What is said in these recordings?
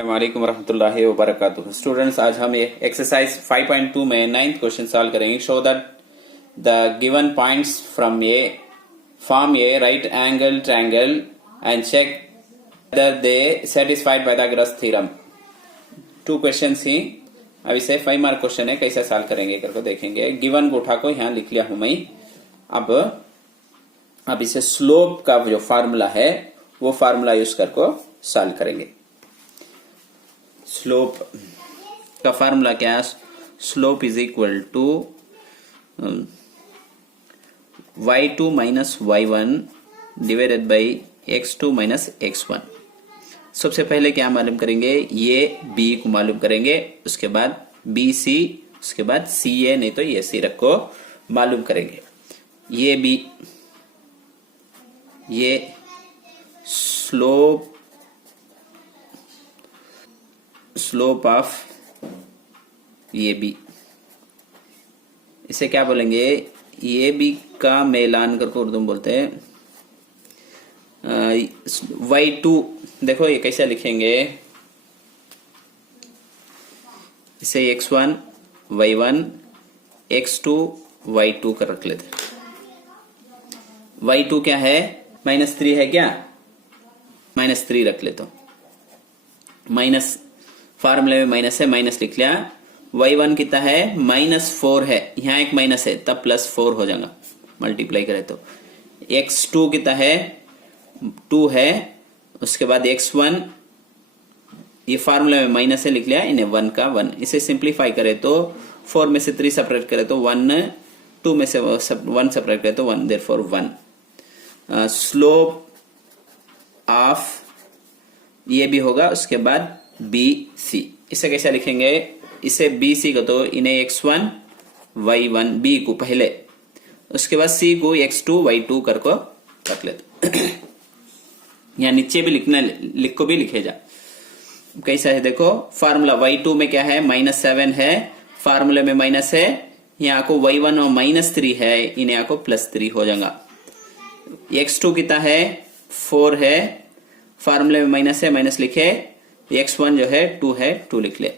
वालेकुम रहमतुल्लाहि व बरकातुहू। स्टूडेंट्स, आज हम ये एक्सरसाइज 5.2 में 9th क्वेश्चन सॉल्व करेंगे। Show that the given points from a form a right angle triangle and check whether they satisfied Pythagoras theorem. 2 question ही। अब इसे 5 मार्क क्वेश्चन है, कैसे सॉल्व करेंगे करके देखेंगे। गिवन को उठा को यहाँ लिख लिया हूं मैं। अब इसे स्लोप का जो फार्मूला है वो फार्मूला यूज करके सॉल्व करेंगे। स्लोप का फार्मूला क्या है? Slope is equal to y2 minus y1 divided by x2 minus x1। सबसे पहले क्या मालूम करेंगे? ये b को मालूम करेंगे, उसके बाद bc, उसके बाद ca नहीं तो ये c रखो मालूम करेंगे। ये b, ये स्लोप ऑफ ये बी, इसे क्या बोलेंगे? ये बी का मेलान करके उर्दू में बोलते हैं y2। देखो ये कैसे लिखेंगे? इसे x1 y1 x2 y2 कर रख लेते। y2 क्या है? -3 है क्या? -3 रख लेता हूं। माइनस फार्मूले में माइनस है, माइनस लिख लिया। y1 कितना है? -4 है, यहाँ एक माइनस है तब +4 हो जाएगा मल्टीप्लाई करें तो। x2 कितना है? 2 है। उसके बाद x1, ये फार्मूला में माइनस है लिख लिया, इन्हें 1 का 1। इसे सिंप्लीफाई करें तो 4 में से 3 सेपरेट करें तो 1, 2 में से 1 सेपरेट करें तो 1, देयरफॉर 1। स्लोप ऑफ ये भी होगा, उसके बाद BC। इसे कैसे लिखेंगे? इसे BC को तो इन्हें x1 y1 B को पहले, उसके बाद C को x2 y2 करको रख लेते। यहाँ नीचे भी लिखना, लिख को भी लिखे जा। कैसा है देखो, फार्मूला y2 में क्या है? -7 है, फार्मूले में माइनस है। यहाँ को y1 और -3 है, इन्हें को +3 हो जाएगा। x2 कितना है? 4 है, फार्मूले में माइनस है, माइनस लिखे। x1 जो है 2 है, 2 लिख ले।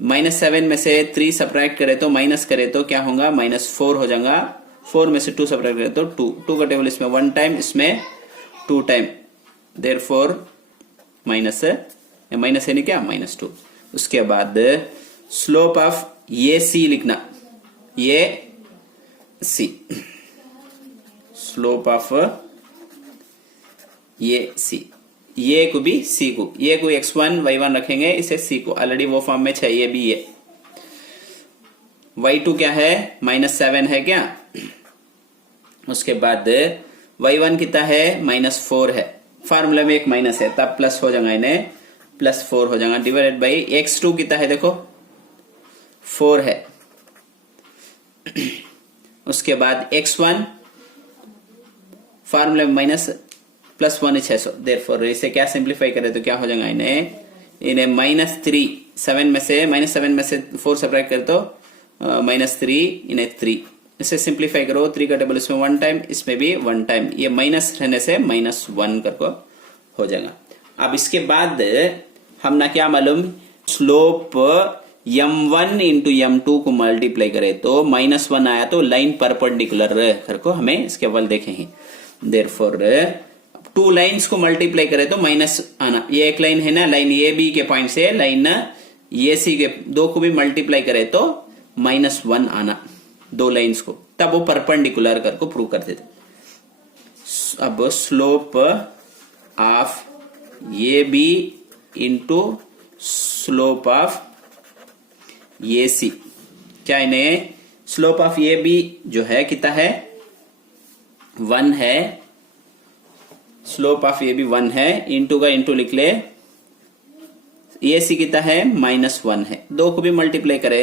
-7 में से 3 सब्ट्रैक्ट करे तो माइनस करे तो क्या होगा? -4 हो जाएगा। 4 में से 2 सब्ट्रैक्ट करे तो 2 का टेबल इसमें 1 टाइम, इसमें 2 टाइम, देयरफॉर माइनस है नहीं क्या? -2। उसके बाद स्लोप ऑफ ये C लिखना, ये C, स्लोप ऑफ ये C, ये को भी C को, ये को x1 y1 रखेंगे, इसे C को ऑलरेडी वो फॉर्म में चाहिए भी। ये y2 क्या है? -7 है क्या? उसके बाद y1 कितना है? -4 है, फार्मूला में एक माइनस है तब प्लस हो जाएगा, इन्हें +4 हो जाएगा, डिवाइडेड बाई x2 कितना है? देखो 4 है। उसके बाद x1 फार्मूला में माइनस +1 600, देयरफॉर इसे क्या सिंप्लीफाई करें तो क्या हो जाएगा? इन्हें -3, 7 में से 4 सब्ट्रैक्ट करें तो -3, इन्हें 3। इसे सिंप्लीफाई करो, 3 का टेबल इसमें 1 टाइम, इसमें भी 1 टाइम, ये माइनस रहने से -1 करके हो जाएगा। अब इसके बाद हम ना क्या मालूम? स्लोप m1 इंटू m2 को मल्टीप्लाई करें तो -1 आया तो लाइन परपेंडिकुलर करके हमें इसके बल देखे हैं। देयरफॉर 2 लाइन्स को मल्टीप्लाई करें तो माइनस आना। ये एक लाइन है ना, लाइन ए बी के पॉइंट से लाइन ये सी के 2 को भी मल्टीप्लाई करें तो -1 आना, 2 लाइन्स को, तब वो परपेंडिकुलर करके प्रूव कर देते। अब स्लोप ऑफ ये बी इंटू स्लोप ऑफ ये सी, क्या इन्हें? स्लोप ऑफ ये बी जो है कितना है? 1 है, स्लोप ऑफ ये भी 1 है, इंटू का इंटू लिख ले। ये सी कितना है? -1 है, 2 को भी मल्टीप्लाई करे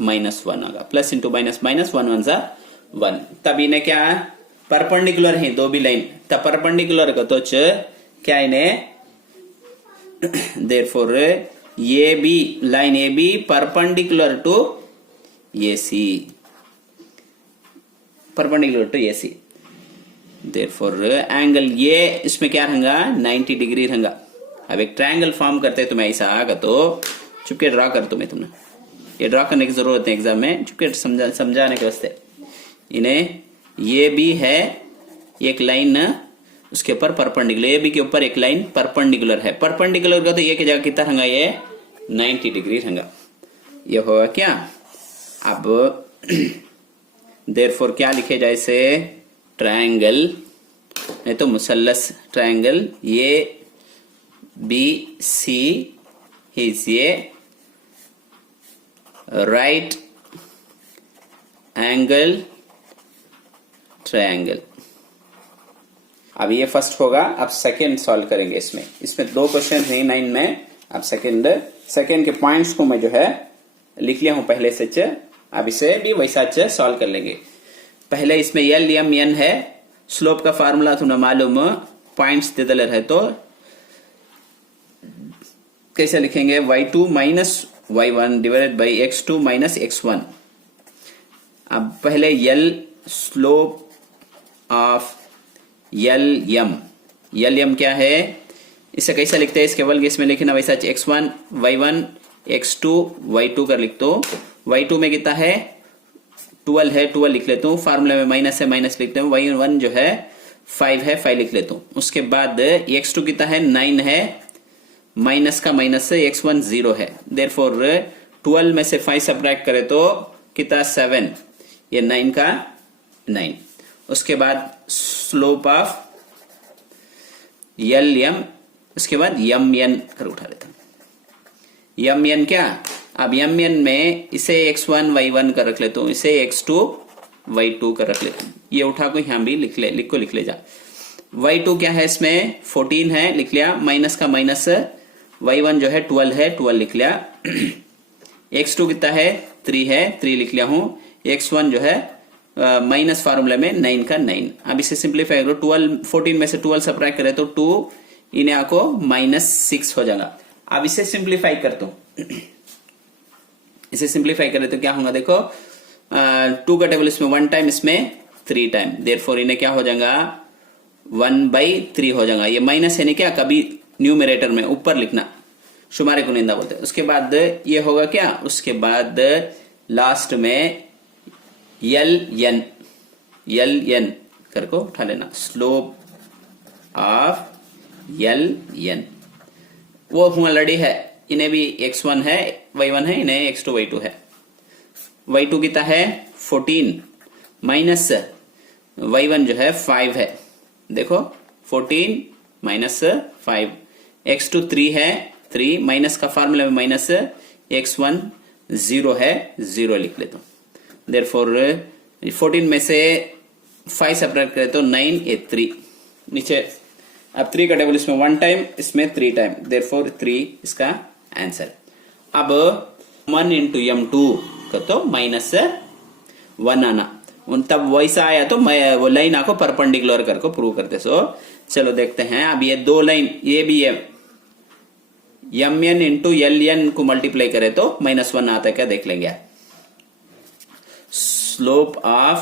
-1 आएगा, प्लस इंटू माइनस, -1 सा 1। तब इन्हें क्या? परपेंडिकुलर है 2 भी लाइन, तब परपेंडिकुलर का तो क्या इन्हें? देयरफॉर ये भी line A B perpendicular to ये C, perpendicular to A C. Therefore angle ये इसमें क्या रहेगा 90 डिग्री रहेगा। अब एक ट्रायंगल फॉर्म करते तुम्हें ऐसा आगा तो चुपके ड्रा कर तुमने ये ड्रा करने की जरूरत है एग्जाम में, चुपके समझाने के वास्ते। इन्हें ये भी है एक लाइन उसके ऊपर परपेंडिकुलर, ए बी के ऊपर एक लाइन परपेंडिकुलर है। परपेंडिकुलर का तो ये की जगह कितना रहेगा, ये 90 डिग्री रहेगा। ये होगा क्या, अब देयरफॉर क्या लिखे जाए इसे, ट्रायंगल नहीं तो मुसल्लस triangle A B C is a right angle triangle. अब ये फर्स्ट होगा, अब सेकंड सॉल्व करेंगे। इसमें 2 क्वेश्चन है 9 में। अब सेकंड के पॉइंट्स को मैं जो है लिख लिया हूं पहले से, अब इसे भी वैसा सॉल्व कर लेंगे। पहले इसमें एल एम एन है, स्लोप का फार्मूला तुम्हें मालूम, पॉइंट्स दे दलर है तो कैसे लिखेंगे, y2 minus y1 divided by x2 minus x1। अब पहले l slope of L M क्या है, इसे कैसे लिखते हैं, इसके बल्कि इसमें लिखना वैसा x1 y1 x2 y2 कर लिख दो। y2 में कितना है 12 है, 12 लिख लेता हूँ, फार्मूला में माइनस है माइनस लिखते हूँ, y1 जो है 5 है 5 लिख लेता हूँ। उसके बाद x2 कितना है 9 है, माइनस का माइनस से x1 0 है, देयरफॉर 12 में से 5 सब्ट्रैक्ट करे तो कितना 7, ये 9 का 9। उसके बाद स्लोप ऑफ एल एम, उसके बाद यम एन कर उठा लेता हूं। यम एन क्या, अब यम एन में इसे x1 y1 कर रख लेता हूं, इसे x2 y2 कर रख लेता हूं। ये उठा को यहां भी लिख ले जा। y2 क्या है, इसमें 14 है, लिख लिया, माइनस का माइनस, y1 जो है 12 है, 12 लिख लिया। x2 कितना है 3 है, 3 लिख लिया हूं। x1 जो है माइनस फार्मूला में 9 का 9। अब इसे सिंप्लीफाई करो, 14 में से 12 सब्ट्रैक्ट करे तो 2 इन्हें आको -6 हो जाएगा। अब इसे सिंप्लीफाई करता हूं, इसे सिंप्लीफाई करें तो क्या होगा, देखो 2 का टेबल इसमें 1 टाइम, इसमें 3 टाइम, देयरफॉर इन्हें क्या हो जाएगा 1/3 हो जाएगा। ये माइनस है नहीं क्या, कभी न्यूमरेटर में ऊपर लिखना, शुमारे को निंदा बोलते हैं। उसके बाद ये होगा क्या, उसके बाद लास्ट में एल एन करको उठा लेना, स्लोप ऑफ एल एन वो ऑलरेडी है, इन्हें भी x1 है y1 है, इन्हें x2 y2 है। y2 कितना है 14 माइनस y1 जो है 5 है, देखो 14 माइनस 5, x2 3 है, 3 माइनस का फार्मूला में माइनस, x1 0 है, 0 लिख लेता हूं। देयरफॉर 14 में से 5 सब्ट्रैक्ट करें तो 9 8 3 नीचे। अब 3 का टेबल इसमें 1 टाइम, इसमें 3 टाइम, देयरफॉर 3 इसका आंसर। अब 1 इंटू m2 का तो -1 आना, तब वैसा आया तो मैं वो लाइन आपको परपेंडिकुलर करके प्रूव करते। सो चलो देखते हैं। अब ये 2 लाइन ये भी है, M N into L N को मल्टीप्लाई करे तो -1 आता है क्या, देख लेंगे। Slope of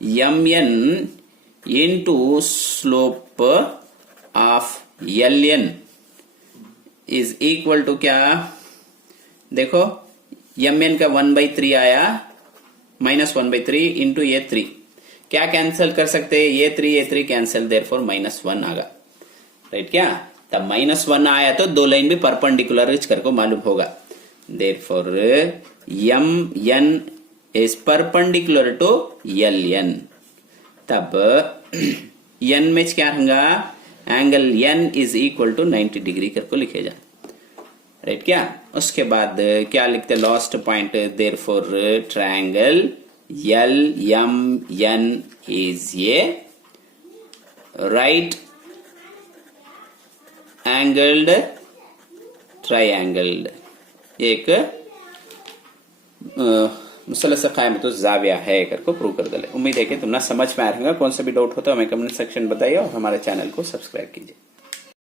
M N into slope of L N is equal to क्या, देखो एम एन का 1/3 आया, -1/3 इंटू ये 3, क्या कैंसिल कर सकते हैं, ये 3 कैंसिल, देयरफॉर -1 आगा, राइट क्या। तब -1 आया तो 2 लाइन भी परपेंडिकुलर करके मालूम होगा, therefore M N is perpendicular to L N. तब एन में क्या होगा, angle N is equal to 90 degree करके लिखे जा, राइट क्या। उसके बाद क्या लिखते, last point, therefore triangle L M N is a right angled triangle, एक मुसलसल क़ायमत ज़ाविया है करके प्रूव कर दे। उम्मीद है कि तुमने समझ में आ रहेगा। कौन सा भी डाउट होता है हमें कमेंट सेक्शन बताइए और हमारे चैनल को सब्सक्राइब कीजिए।